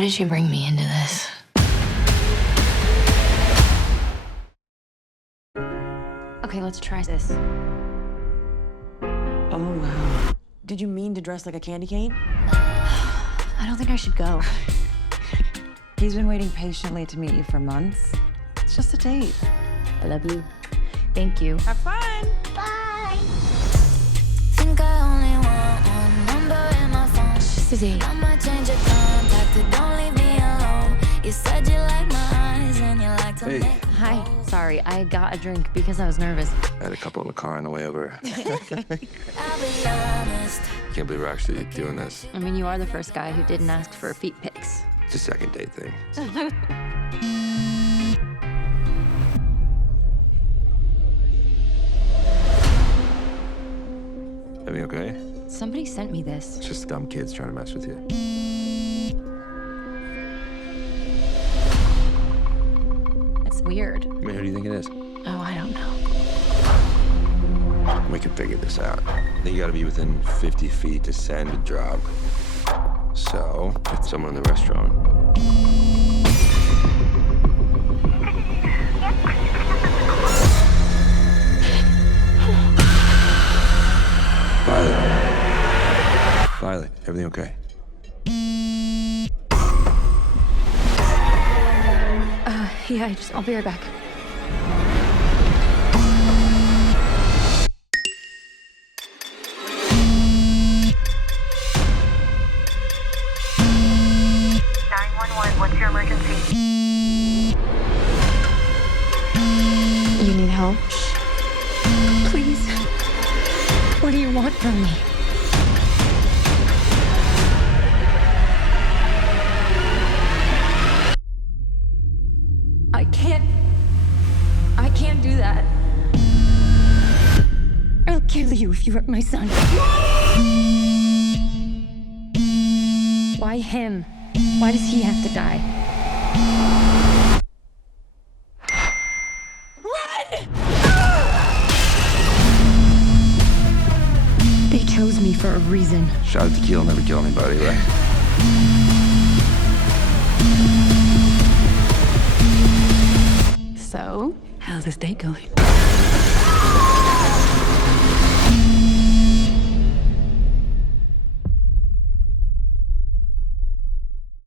Why did you bring me into this? Okay, let's try this. Oh, wow. Did you mean to dress like a candy cane? I don't think I should go. He's been waiting patiently to meet you for months. It's just a date. I love you. Thank you. Have fun! Bye. Think I only want one number in my phone. It's just a date. I'ma change your contact, but don't leave me alone. You said you like my eyes and you like to make them Hi. cold. Sorry, I got a drink because I was nervous. I had a couple in the car on the way over. I'll be honest. Can't believe we're actually doing this. I mean, you are the first guy who didn't ask for feet pics. It's a second date thing. Everything okay? Somebody sent me this. It's just dumb kids trying to mess with you. It's weird. I mean, who do you think it is? Oh, I don't know. We can figure this out. I think you gotta be within 50 feet to send a drop. So, it's someone in the restaurant. Violet, everything okay? Yeah, I'll be right back. What's your emergency? You need help? Please. What do you want from me? I can't do that. I'll kill you if you hurt my son. Why him? Why does he have to die? Run! They chose me for a reason. Shot of tequila never kill anybody, right? So, how's this date going?